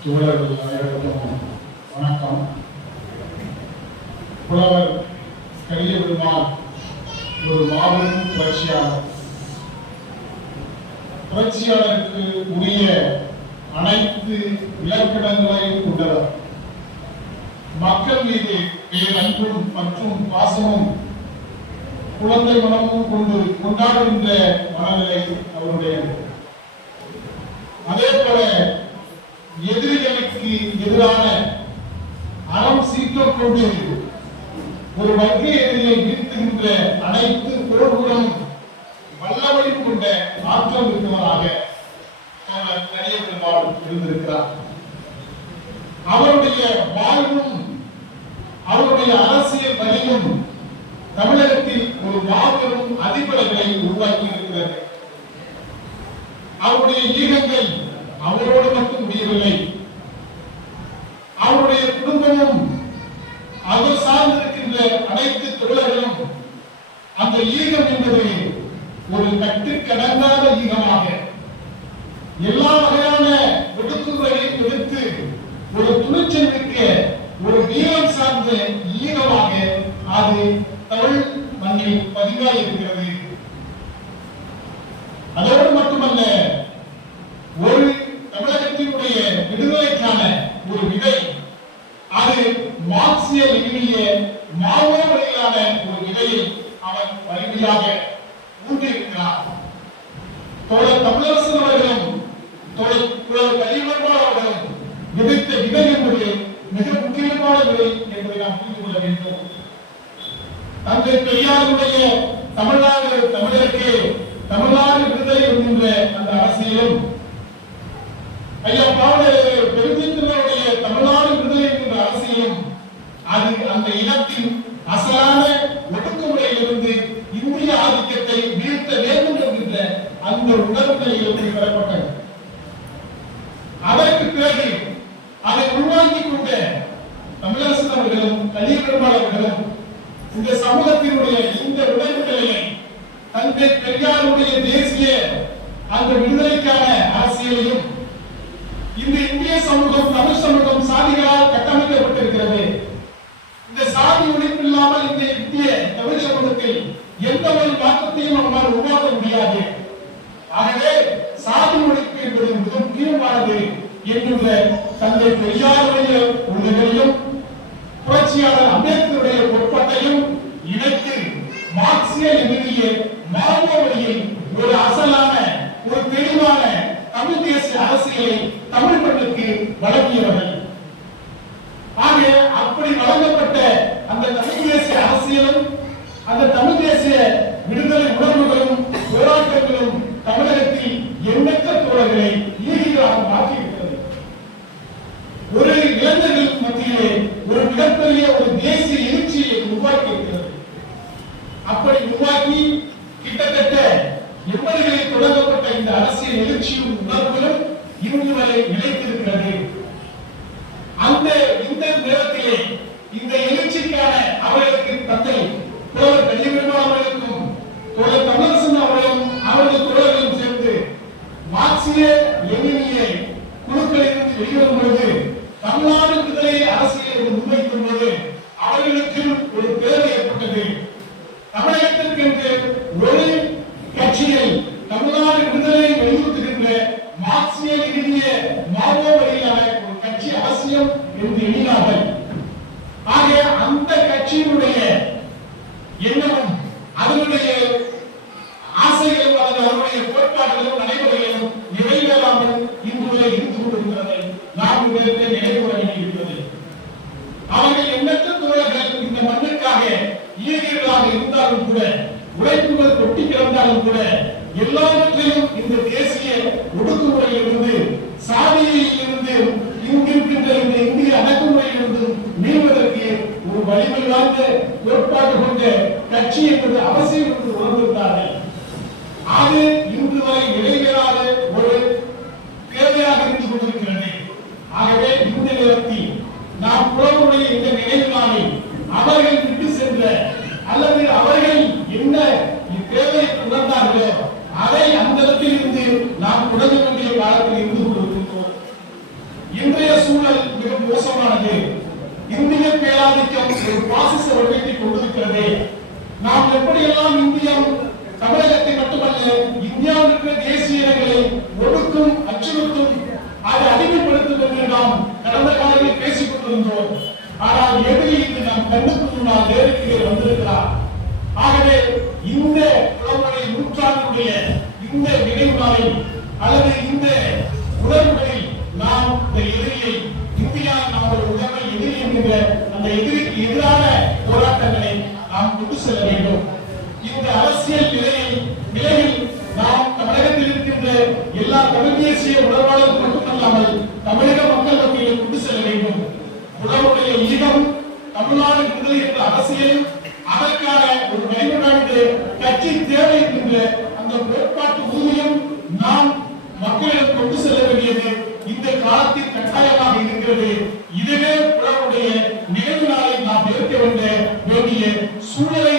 தோழர்கள் அனைவருக்கும் வணக்கம். புலவர் கரிய பெருமாள் ஒரு மாபெரும் புரட்சியாளர் புரட்சியாளருக்கு உரிய அனைத்து இலக்கணங்களையும் கொண்டவர் மக்கள் மீது பேரன்பும் மற்றும் பாசமும் குழந்தை மனமும் கொண்டு கொண்டாடுகின்ற மனநிலை அவருடைய அதே போல எதிரிகளுக்கு எதிரான அறம் சீற்றம் கொண்டு ஒரு வங்கி எதிரியை வீழ்த்துகின்ற அனைத்து போர்களும் வல்லவழி கொண்ட ஆற்றல் இருக்கிறவராக அவர் பெருமாள் இருந்திருக்கிறார். அவருடைய வாழ்வும் அவருடைய அரசியல் வழியும் தமிழகத்தில் ஒரு மாபெரும் அதிபர்களை உருவாக்கி இருக்கிறது அவருடைய ஈகங்கள் அவரோடு மட்டும் முடியவில்லை. அவருடைய குடும்பமும் அவர் சார்ந்திருக்கின்ற அனைத்து தொழிலர்களும் அந்த ஈகம் என்பது ஒரு கட்டுக்கடங்காத ஈகமாக எல்லா வகையான ஒடுக்குமுறைகளையும் எடுத்து ஒரு துணிச்சல் மிக்க ஒரு வீரம் சார்ந்த ஈகமாக அது தமிழ் மண்ணில் பதிவாகி இருக்கிறது அதோடு மட்டுமல்ல ஒரு தமிழகத்தினுடைய விடுதலைக்கான ஒரு விதை அது மார்க்சிய லெனினிய மாவோ வழியிலான ஒரு நிலையில் அவன் வலிமையாக ஊன்றியிருக்கிறார் தோழர் தமிழரசன் அவர்களும் தோழர் புலவர் கலிமர்பால் அவர்களும் விதைத்த விதை என்பது மிக முக்கியமான விதை என்பதை நாம் புரிந்து கொள்ள வேண்டும். தந்தை பெரியாருடைய தமிழ்நாடு தமிழருக்கு தமிழ்நாடு விடுதலை என்கின்ற அந்த அரசியலும் ஐயா பாவலர் பெருந்தித்தனுடைய தமிழ்நாடு விடுதலை என்கின்ற அரசியலும் அது அந்த இனத்தின் அசலான ஒடுக்குமுறையிலிருந்து இந்திய ஆதிக்கத்தை வீழ்த்த வேண்டும் என்கின்ற அந்த உணர்வுகளிலிருந்து பெறப்பட்டது. அதற்கு பிறகு அதை உள்வாங்கிக் கொண்ட தமிழரசன் அவர்களும் கலிய அவர்களும் இந்த சமூகத்தினுடைய இந்த உணர்வுகளை தந்தை பெரியாருடைய தேசிய அந்த விடுதலைக்கான அரசியலையும் இந்த இந்திய சமூகம் சாதிகளால் கட்டமைக்கப்பட்டிருக்கிறது இந்த சாதி ஒழிப்பு இல்லாமல் இந்த இந்திய தமிழ் சமூகத்தில் எந்த ஒரு மாற்றத்தையும் நம்மால் உருவாக்க முடியாது ஆகவே சாதி ஒழிப்பு என்பது மிக முக்கியமானது என்கின்ற தந்தை பெரியாருடைய கொள்கைகளையும் புரட்சியாளர் அம்பேத்கருடைய கோட்பாட்டையும் இணைத்து மார்க்சிய லெனினிய மார்க்சிய ஒரு அசலான ஒரு தெளிவான தமிழ் தேசிய அரசியலை தமிழ் மக்களுக்கு வழங்கியவர்கள். ஆக அப்படி வழங்கப்பட்ட அந்த தமிழ் தேசிய அரசியலும் அந்த தமிழ் தேசிய விடுதலை உணர்வுகளும் போராட்டங்களும் தமிழக எண்ணற்ற தோழர்களை ஈகிகளாக மாற்றியிருக்கிறது ஒரு இளைஞர்கள் மத்தியிலே ஒரு மிகப்பெரிய ஒரு தேசிய எழுச்சியை உருவாக்கி இருக்கிறது அப்படி உருவாக்கி கிட்டத்தட்ட எண்பதுகளில் தொடங்கப்பட்ட இந்த அரசியல் எழுச்சியும் உணர்வுகளும் இன்று நிலைத்திருக்கிறது. அந்த இந்த நேரத்திலே இந்த எழுச்சிக்கான அவர்களுக்கு தந்தை தோழர் கலிபெருமாள் அவர்களுக்கும் தோழர் தமிழரசன் அவர்களும் அவரது தோழர்களும் சேர்ந்து மார்க்சிய லெனினிய குழுக்களிலிருந்து வெளிவரும் பொழுது தமிழ்நாடு விடுதலை அரசியலை முன்வைக்கும் போது அவர்களுக்கு ஒரு தேவை ஏற்பட்டது தமிழகத்திற்கு என்று ஒரு கட்சியை தமிழ்நாடு விடுதலை வலியுறுத்துகின்ற மார்க்சிய லெனினிய மாவோ வழியிலான ஒரு கட்சி அவசியம் என்று எண்ணினார்கள் ஆக அந்த கட்சியினுடைய எண்ணமும் அதனுடைய ஆசைகளும் அல்லது அவருடைய கோட்பாடுகளும் நடைமுறைகளும் நிறைவேறாமல் இன்று வரை இருந்து கொண்டிருக்கிறது. நான்கு பேருக்கு நினைவு வழங்கியிருக்கிறது அவர்கள் எண்ணற்ற தோழர்கள் இந்த மண்ணுக்காக ஈகர்களாக இருந்தாலும் கூட உழைப்புகள் கொட்டி கிடந்தாலும் கூட எல்லாவற்றையும் இந்த தேசிய ஒடுக்குமுறையிலிருந்து கட்சி என்பது அவசியம் என்று உணர்ந்திருந்தார்கள் அது இன்று வரை நிறைவேறாத ஒரு தேவையாக இருந்து கொண்டிருக்கிறது. ஆகவே இந்த நேரத்தில் நாம் புலவருடைய இந்த நினைவு அவர்கள் விட்டு சென்ற அல்லது அவர்கள் என்ன தேவையை உணர்ந்தார்களோ அதை அந்த இடத்தில் இருந்து நாம் தொடங்க வேண்டிய காலத்தில் இருந்து கொண்டிருக்கின்றோம். இன்றைய சூழல் மிக மோசமானது. இந்திய பேராதிக்கம் ஒரு பாசிச வடிவத்தை கொண்டிருக்கிறது. நாம் எப்படியெல்லாம் இந்தியம் தமிழகத்தை மட்டுமல்ல இந்தியாவில் இருக்கிற தேசிய இனங்களை ஒடுக்கும் அச்சுறுத்தும் அதை அடிமைப்படுத்தும் என்று நாம் கடந்த காலங்களில் பேசிக் கொண்டிருந்தோம். ஆனால் எதிரி இன்று நம் கண்ணுக்கு முன்னால் நேருக்கு வந்திருக்கிறார்? ஆகவே இந்த புலமுறை நூற்றாண்டுடைய இந்த நினைவு நாளில் அல்லது இந்த உணர்வுகளில் நாம் இந்த எதிரியை இந்தியா நம்முடைய உடமை எதிரி என்கிற அந்த எதிரிக்கு எதிரான போராட்டங்களை நாம் கொண்டு செல்ல வேண்டும். இந்த அரசியல் நிலையில் நிலையில் நாம் தமிழகத்தில் இருக்கின்ற எல்லா தமிழ் தேசிய உணர்வாளர்கள் மட்டுமல்லாமல் தமிழக மக்கள் மத்தியில் கொண்டு செல்ல வேண்டும். உணவுடைய ஈகம் தமிழ்நாடு விடுதலை என்ற அரசியல் அதற்கான ஒரு வழிமுறை கட்சி தேவை என்ற அந்த கோட்பாட்டு ஊதியம் நாம் மக்களிடம் கொண்டு செல்ல வேண்டியது இந்த காலத்தின் கட்டாயமாக இருக்கிறது. இதுவே புலனுடைய நினைவு நாளை நாம் ஏற்க வேண்டிய வேண்டிய